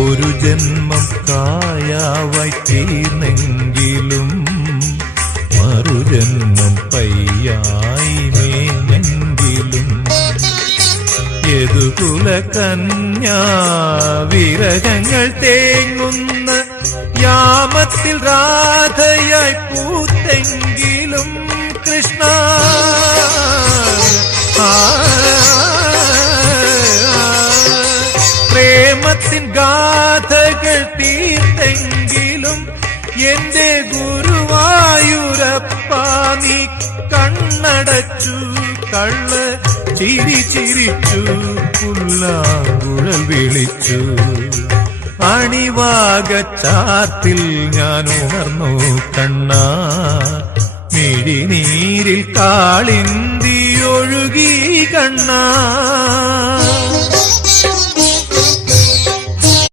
ഒരു ജന്മം കായാവായി തീർന്നെങ്കിലും മറുജന്മം പയ്യായി മേഞ്ഞെങ്കിലും യദുകുല കന്യാ വിരഹങ്ങൾ തേങ്ങുന്ന യാമത്തിൽ രാധയായി പൂത്തെങ്കിലും കൃഷ്ണ പ്രേമത്തിൻ ഗാഥകൾ തീർത്തെങ്കിലും എന്റെ ഗുരുവായൂരപ്പ നീ കണ്ണടച്ചു കള്ള് ചിരി ചിരിച്ചു പുല്ലാങ്കുഴൽ വിളിച്ചു അണിവാകച്ചാർത്തിൽ ഞാൻ ഉണർന്നു കണ്ണാ മിഴിനീരിൽ കാളിന്തി ഒഴുകി കണ്ണാ